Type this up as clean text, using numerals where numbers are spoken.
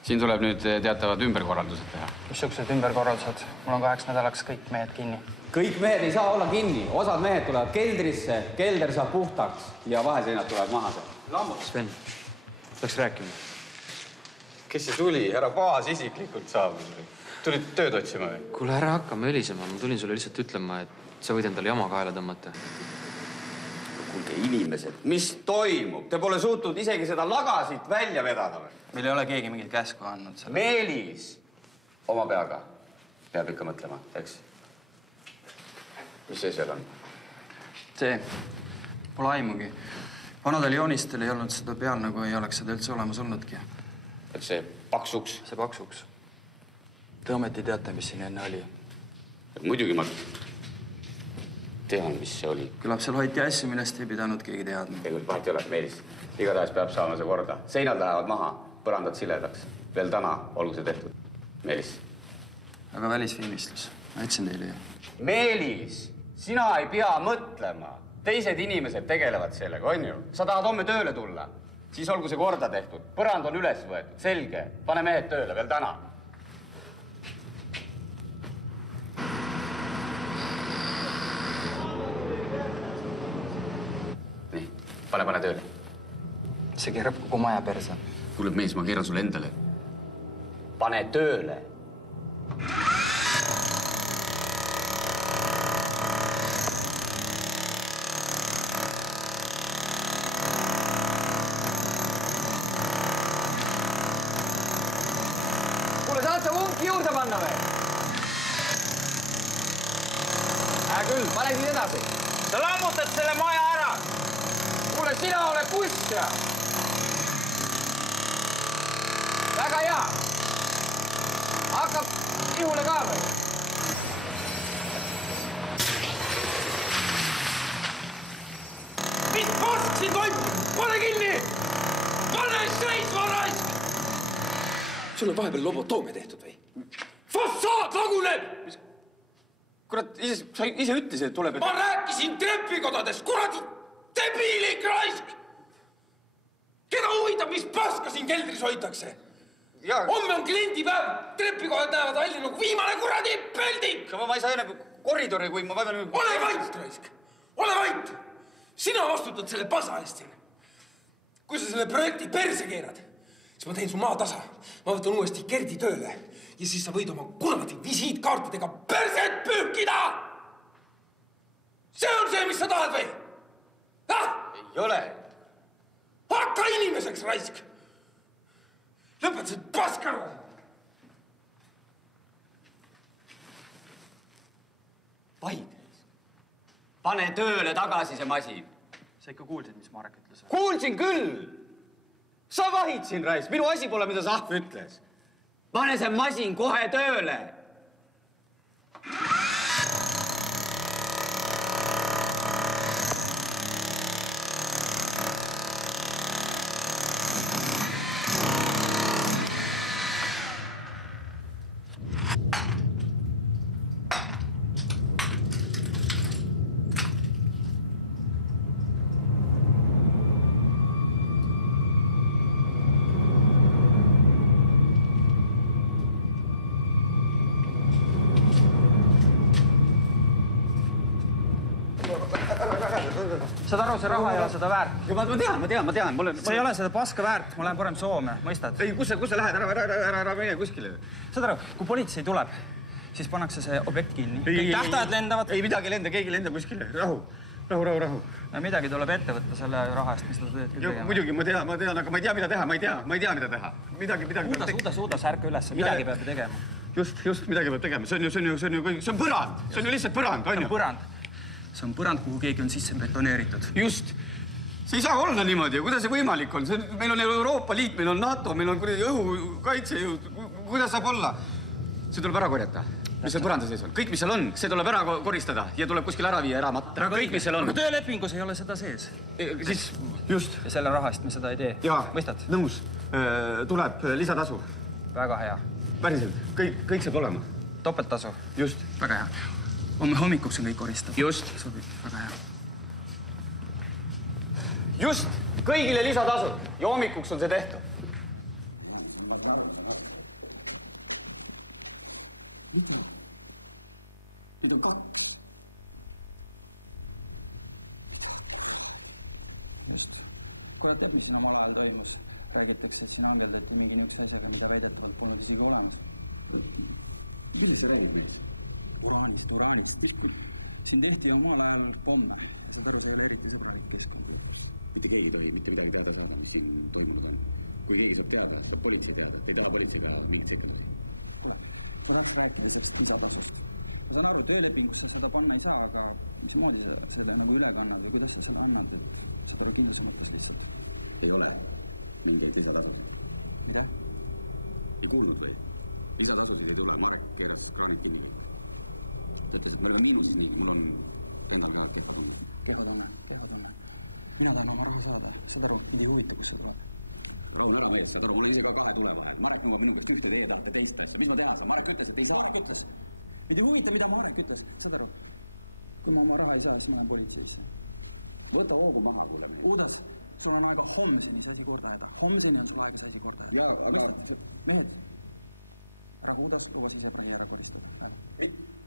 Siin tuleb nüüd teatavad ümberkorraldused teha. Missugused ümberkorraldused? Mul on 2 nädalaks kõik mehed kinni. Kõik mehed ei saa olla kinni. Osad mehed tulevad keldrisse, kelder saab puhtaks ja vaheseinad tulevad maha. Lammut. Sven, peaks rääkima. Kes see tuli? Härra Paas isiklikult saabus. Tulid tööd otsima või? Kuule, ära hakka mölisema. Ma tulin sulle lihtsalt ütlema, et sa võid endale jama kaela tõmmata. Kuulge, inimesed, mis toimub? Te pole suutnud isegi seda laga siit välja vedada või? Meil ei ole keegi mingit käsku andnud selle. Meelis! Oma peaga peab ikka mõtlema, eks? Mis see seal on? See pole aimugi. Vanadel joonistel ei olnud seda peal, nagu ei oleks seda üldse olemas olnudki. Et see paksuks? See paksuks. Te ometi teate, mis siin enne oli? Muidugi ma tean, mis see oli. Küllap seal hoiti asju, millest ei pidanud keegi teadma. Tegelikult vahet ei ole, Meelis. Igatahes peab saama see korda. Seinad lähevad maha, põrandad siledaks. Veel täna olgu see tehtud. Meelis. Aga välisfilmistlus. Ma ütlesin teile ju. Meelis, sina ei pea mõtlema. Teised inimesed tegelevad sellega, on ju? Sa tahad homme tööle tulla. Siis olgu see korda tehtud. Põrand on üles võetud. Selge. Pane mehed tööle veel täna. Nii, pane tööle. See keerab kogu maja perse. Kuuleb mees, ma keeran sulle endale. Pane tööle. Kuule, saad sa vunki juurde panna või? Küll, pane siin edasi. Sa lammutad selle maja ära. Kuule, sina ole kuskja. Väga hea. Hakkab ihule ka või? Mis pask siin toimub? Pane kinni! Pane seisma raisk! Sul on vahepeal lobotoomia tehtud või? Fassaad laguneb! Kurat, sa ise ütlesid, et tuleb... Ma rääkisin trepikodadest, kuradi debiilik raisk! Keda huvitab, mis paska siin keldris hoitakse? Homme on kliendipäev, trepikohad näevad välja nagu viimane kuradi peldik! Ma ei saa enam koridori, kui ma vahepeal... Ole vait, raisk! Ole vait! Sina vastutad selle pasa eest siin. Kui sa selle projekti perse keerad, siis ma teen su maa tasa. Ma võtan uuesti Gerdi tööle ja siis sa võid oma kuradi visiitkaartidega perset pühkida! See on see, mis sa tahad või? Ei ole. Hakka inimeseks, raisk! Lõpeta see paska! Vaid. Pane tööle tagasi see masin. Sa ikka kuulsid, mis Marek ütles? Kuulsin küll! Sa vahid siin, raisk. Minu asi pole, mida Sahv ütles. Pane see masin kohe tööle! Saad aru, see raha ei ole seda väärt. Ma tean. See ei ole seda paska väärt. Ma lähen parem Soome, mõistad? Ei, kus sa lähed? Ära mine kuskile. Saad aru, kui politsei tuleb, siis pannakse see objekt kinni. Kõik tähtajad lendavad. Ei midagi lenda, keegi lendab kuskile. Rahu. Midagi tuleb ette võtta selle raha eest, mis nad teed küll tegema. Muidugi ma tean, aga ma ei tea, mida teha. Ma ei tea, mida teha. Midagi. Suuda, ärka üles. Midagi peab tegema. Just, midagi peab tegema. See on põrand. See on ju lihtsalt põrand, on ju? See on põrand, kuhu keegi on sisse betoneeritud. Just. See ei saa olla niimoodi. Kuidas see võimalik on? Meil on Euroopa Liit, meil on NATO, meil on õhukaitsejõud. Kuidas saab olla? See tuleb ära korjata. Mis seal põranda sees on? Kõik, mis seal on, see tuleb ära koristada ja tuleb kuskil ära viia, ära matta. Kõik, mis seal on. Aga töölepingus ei ole seda sees. Siis, just. Ja selle raha eest me seda ei tee. Jaa, mõistad? Nõus. Tuleb lisatasu. Väga hea. Päriselt. Kõik saab olema. Topelttasu. Just. Väga hea. Homme hommikuks on kõik koristab. Just. Sobib. Väga hea. Just. Kõigile lisatasu. Ja hommikuks on see tehtud. Ma saan aru. Mida? Neid on 2. Mida kuradi? Just. Kurat teab, mis siin omal ajal toimus. Räägitakse, et siin angeldati mingi niisuguse asjaga, mida väidetavalt polnud isegi olemas. Millest sa räägid, mees? Uraanist. Siin tehti omal ajal pomme ja saad aru, see ei ole eriti sõbralik keskkond. Mitte keegi ei tohi mitte midagi teada saada, mis siin toimunud on. Kui keegi saab teada, saab politsei teada. Te ei taha politseiga mingit sekkedusi. Kuule, ma tahaks rääkida sellest lisatasust. Ma saan aru, töölepingusse seda panna ei saa, aga mismoodi sa selle nagu üle kannad või kuidas sa selle annad, et saad aru kindluse mõttes lihtsalt? Ei ole mingeid lisatasusid. Mida? Ei kuulnud või? Lisatasusid ei tule. Marek keeras kraanid kinni kõik. Ta ütles, et me oleme miinusis niigi. Mul on endal ka kehva tunne. Kehva tunne. Mina tahan oma raha saada. Saad aru, mind ei huvita, kus see tuleb. Rahun ära, mees. Saad aru, mul on ise ka 2 tule vahel. Marek nõuab minu käest ühte, teie tahate teist asja. Mis ma teha saan? Marek ütles, et ei saa. Marek ütles. Mind ei huvita, mida Marek ütles. Saad aru? Kui ma oma raha ei saa, siis ma lähen politseisse. Võta hoogu maha, kuule mees. Uudas, sul on aega homseni see asi korda ajada. Homseni on sul aega see asi korda ajada. Jaa, aga... Mõistad? Mehed, ära Uudas lubas ise prahi ära koristada. Lähme.